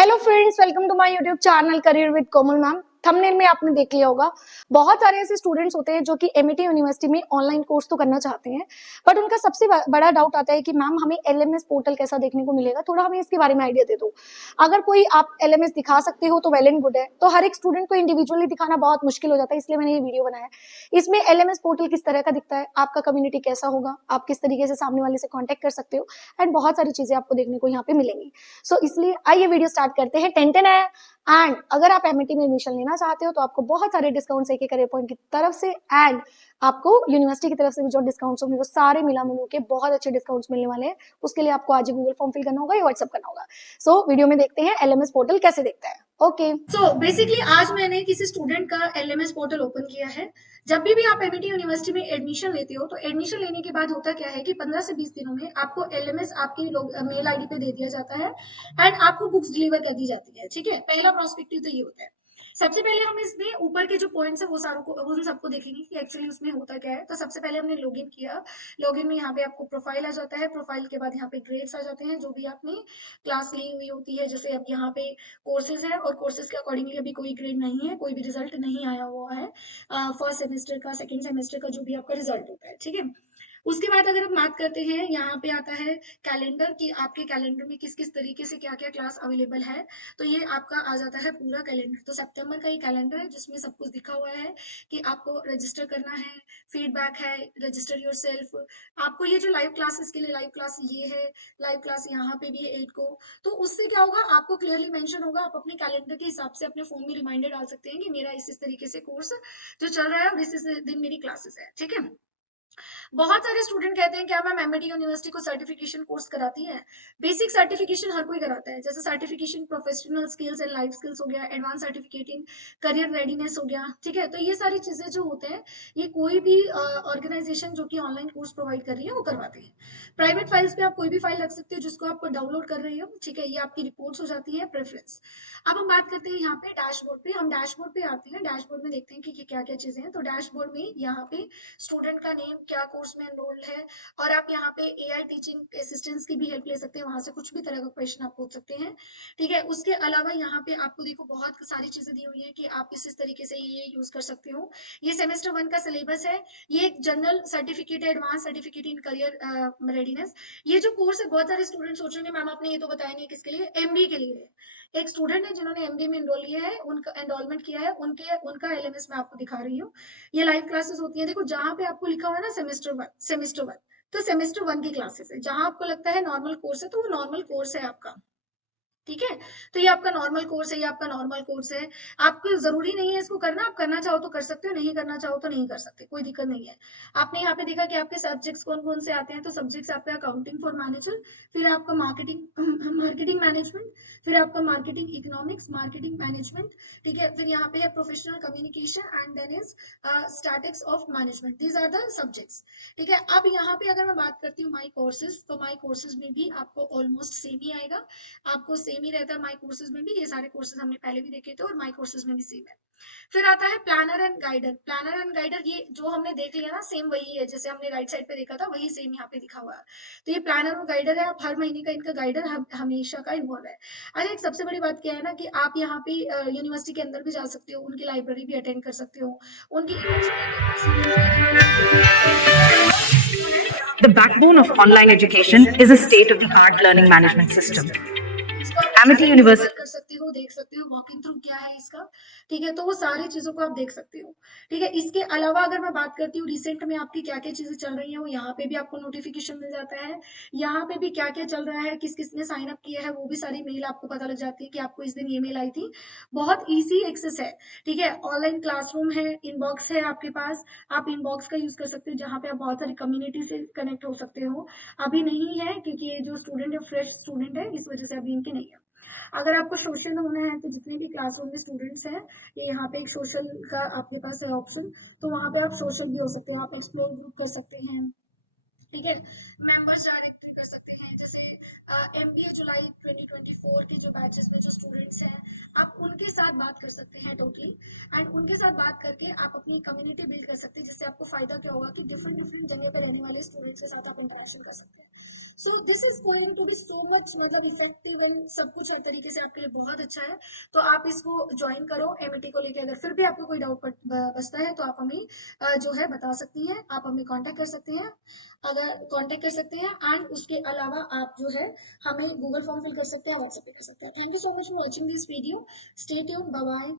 Hello friends, welcome to my YouTube channel career with Komal ma'am. Thumbnail में आपने देख लिया होगा, बहुत सारे ऐसे स्टूडेंट्स होते हैं जो कि एमईटी यूनिवर्सिटी में ऑनलाइन कोर्स तो करना चाहते हैं, बट उनका सबसे बड़ा डाउट आता है कि मैम हमें एलएमएस पोर्टल कैसा देखने को मिलेगा, थोड़ा हमें इसके बारे में आइडिया दे दो। अगर कोई आप एलएमएस दिखा सकते हो तो वेल एंड गुड है, तो हर एक स्टूडेंट को इंडिविजुअली दिखाना बहुत मुश्किल हो जाता है, इसलिए मैंने ये वीडियो बनाया। इसमें एलएमएस पोर्टल किस तरह का दिखता है, आपका कम्युनिटी कैसा होगा, आप किस तरीके से सामने वाले से कॉन्टेक्ट कर सकते हो, एंड बहुत सारी चीजें आपको देखने को यहाँ पे मिलेंगी। सो इसलिए आइए वीडियो स्टार्ट करते हैं। 10 है, एंड अगर आप एमईटी में एडमिशन लेना चाहते हो तो आपको बहुत सारे डिस्काउंट्स एक करियर पॉइंट की तरफ से एंड आपको यूनिवर्सिटी की तरफ से भी जो डिस्काउंट्स होंगे वो सारे मिला मिलू के बहुत अच्छे डिस्काउंट्स मिलने वाले हैं। उसके लिए आपको आज ही गूगल फॉर्म फिल करना होगा या व्हाट्सएप करना होगा। सो वीडियो में देखते हैं एलएमएस पोर्टल कैसे दिखता है। ओके, सो बेसिकली आज मैंने किसी स्टूडेंट का एलएमएस पोर्टल ओपन किया है। जब भी आप एमईटी यूनिवर्सिटी में एडमिशन लेते हो तो एडमिशन लेने के बाद होता क्या है कि 15 से 20 दिनों में आपको एलएमएस आपकी मेल आईडी पे दे दिया जाता है एंड आपको बुक्स डिलीवर कर दी जाती है। ठीक है, पहला प्रोस्पेक्टिव तो ये होता है। सबसे पहले हम इसमें ऊपर के जो पॉइंट्स है वो सारों को उन सबको देखेंगे कि एक्चुअली उसमें होता क्या है। तो सबसे पहले हमने लॉगिन किया। लॉगिन में यहाँ पे आपको प्रोफाइल आ जाता है। प्रोफाइल के बाद यहाँ पे ग्रेड्स आ जाते हैं जो भी आपने क्लास ली हुई होती है। जैसे अब यहाँ पे कोर्सेज है और कोर्सेज के अकॉर्डिंगली अभी कोई ग्रेड नहीं है, कोई भी रिजल्ट नहीं आया हुआ है। फर्स्ट सेमेस्टर का, सेकंड सेमेस्टर का जो भी आपका रिजल्ट होता है। ठीक है, उसके बाद अगर हम बात करते हैं, यहाँ पे आता है कैलेंडर कि आपके कैलेंडर में किस किस तरीके से क्या क्या क्लास अवेलेबल है। तो ये आपका आ जाता है पूरा कैलेंडर। तो सितंबर का ये कैलेंडर है जिसमें सब कुछ दिखा हुआ है कि आपको रजिस्टर करना है, फीडबैक है, रजिस्टर योरसेल्फ। आपको ये जो लाइव क्लासेस के लिए लाइव क्लास ये है, लाइव क्लास यहाँ पे भी है 8 को। तो उससे क्या होगा, आपको क्लियरली मेंशन होगा। आप अपने कैलेंडर के हिसाब से अपने फोन में रिमाइंडर डाल सकते हैं कि मेरा इस तरीके से कोर्स जो चल रहा है और इस दिन मेरी क्लासेस है। ठीक है, बहुत सारे स्टूडेंट कहते हैं क्या मैम एमईटी यूनिवर्सिटी को सर्टिफिकेशन कोर्स कराती है। बेसिक सर्टिफिकेशन हर कोई कराता है, जैसे certification professional skills and life skills हो गया, advance certificate in career readiness हो गया। ठीक है, तो ये सारी चीजें जो होते हैं ये कोई भी ऑर्गेनाइजेशन जो कि ऑनलाइन कोर्स प्रोवाइड कर रही है वो करवाती है। प्राइवेट फाइल्स पे आप कोई भी फाइल रख सकते हो जिसको आप डाउनलोड कर रही हो। ठीक है, ये आपकी रिपोर्ट्स हो जाती है प्रेफरेंस। अब हम बात करते हैं यहाँ पे डैशबोर्ड पे। हम डैशबोर्ड पे आते हैं, डैशबोर्ड में देखते हैं कि क्या क्या चीजें हैं। तो डैशबोर्ड में यहाँ पे स्टूडेंट का नेम, क्या कोर्स में एनरोल्ड है, और आप यहाँ पे एआई टीचिंग असिस्टेंट्स की भी हेल्प ले सकते हैं, वहां से कुछ भी तरह का क्वेश्चन आप पूछ सकते हैं। ठीक है, उसके अलावा यहाँ पे आपको देखो बहुत सारी चीजें दी हुई है कि आप इस तरीके से ये यूज कर सकते हो। ये सेमेस्टर 1 का सिलेबस है। ये एक जनरल सर्टिफिकेट है, advance certificate in career readiness. ये जो कोर्स है, बहुत सारे स्टूडेंट सोच रहे हैं मैम आपने ये तो बताया नहीं किसके लिए, एमबी के लिए। एक स्टूडेंट है जिन्होंने एमबी में एनरोल किया है, उनका एनरोलमेंट किया है, उनका एलएमएस में आपको दिखा रही हूँ। ये लाइव क्लासेस होती है। देखो जहां पे आपको लिखा हुआ है ना सेमेस्टर वन, तो सेमेस्टर 1 की क्लासेस है। जहां आपको लगता है नॉर्मल कोर्स है तो वो नॉर्मल कोर्स है आपका। ठीक है, तो ये आपका नॉर्मल कोर्स है, ये आपका नॉर्मल कोर्स है। आपको जरूरी नहीं है इसको करना, आप करना चाहो तो कर सकते हो, नहीं करना चाहो तो नहीं कर सकते, कोई दिक्कत नहीं है। आपने यहाँ पे देखा कि आपके सब्जेक्ट्स कौन कौन से आते हैं। तो सब्जेक्ट्स आपका अकाउंटिंग फॉर मैनेजर, फिर आपका मार्केटिंग मार्केटिंग मैनेजमेंट, फिर आपका मार्केटिंग इकोनॉमिक्स, मार्केटिंग मैनेजमेंट। ठीक है, फिर यहाँ पे है professional communication and then is statics of management. These are the subjects. ठीक है, अब यहाँ पे अगर मैं बात करती हूँ माई कोर्सेज, तो माई कोर्सेज में भी आपको ऑलमोस्ट सेम ही आएगा। आपको सेम ही रहता है माई कोर्सेज में भी। ये सारे कोर्सेज हमने पहले भी देखे थे और माई कोर्सेज में भी सेम है। फिर आता है planner and guider. Planner and guider ये जो हमने देख लिया ना, सेम वही है जैसे हमने राइट साइड पे देखा था, वही सेम यहाँ पे दिखा हुआ है। तो ये प्लानर और गाइडर है। आप हर महीने का इनका गाइडर हमेशा का इन्वॉल्व है। अरे एक सबसे बड़ी बात क्या है ना कि आप यहाँ पे यूनिवर्सिटी के अंदर भी जा सकते हो, उनकी लाइब्रेरी भी अटेंड कर सकते हो, उनकी The backbone of online education is a state-of-the-art learning management system. इसको आप Amity एक्सप्लोर University कर सकते हो, देख सकते हो वॉकिंग थ्रू क्या है इसका। ठीक है, तो वो सारी चीजों को आप देख सकते हो। ठीक है, इसके अलावा अगर मैं बात करती हूँ रिसेंट में आपकी क्या क्या चीजें चल रही हैं, वो यहाँ पे भी आपको नोटिफिकेशन मिल जाता है। यहाँ पे भी क्या क्या चल रहा है, किस किस ने साइन अप किया है, वो भी सारी मेल आपको पता लग जाती है कि आपको इस दिन ये मेल आई थी। बहुत ईजी एक्सेस है। ठीक है, ऑनलाइन क्लासरूम है, इनबॉक्स है आपके पास। आप इनबॉक्स का यूज कर सकते हो जहाँ पे आप बहुत सारी कम्युनिटी से कनेक्ट हो सकते हो। अभी नहीं है क्योंकि ये जो स्टूडेंट है फ्रेश स्टूडेंट है, इस वजह से अभी इनके नहीं है। अगर आपको सोशल होना है तो जितने भी क्लासरूम में स्टूडेंट्स हैं, ये यहाँ पे एक सोशल का आपके पास है ऑप्शन। तो वहाँ पे आप सोशल भी हो सकते हैं, आप एक्सप्लोर ग्रुप कर सकते हैं। ठीक है, मेंबर्स डायरेक्टरी कर सकते हैं। जैसे एमबीए जुलाई 2024 के जो बैचेस में जो स्टूडेंट्स हैं, आप उनके साथ बात कर सकते हैं टोटली। एंड उनके साथ बात करके आप अपनी कम्युनिटी बिल्ड कर सकते हैं, जिससे आपको फायदा क्या होगा कि डिफरेंट डिफरेंट जगह पर रहने वाले स्टूडेंट्स के साथ आप इंटरेक्शन कर सकते हैं। So this is going to be so much मतलब इफेक्टिव एंड सब कुछ एक तरीके से आपके लिए बहुत अच्छा है। तो आप इसको ज्वाइन करो एमईटी को लेकर। अगर फिर भी आपको कोई डाउट बचता है तो आप हमें जो है बता सकती हैं, आप हमें कांटेक्ट कर सकते हैं, अगर कांटेक्ट कर सकते हैं। एंड उसके अलावा आप जो है हमें गूगल फॉर्म फिल कर सकते हैं, व्हाट्सएप पे कर सकते हैं। Thank you so much for watching this video. Stay tune, bye bye.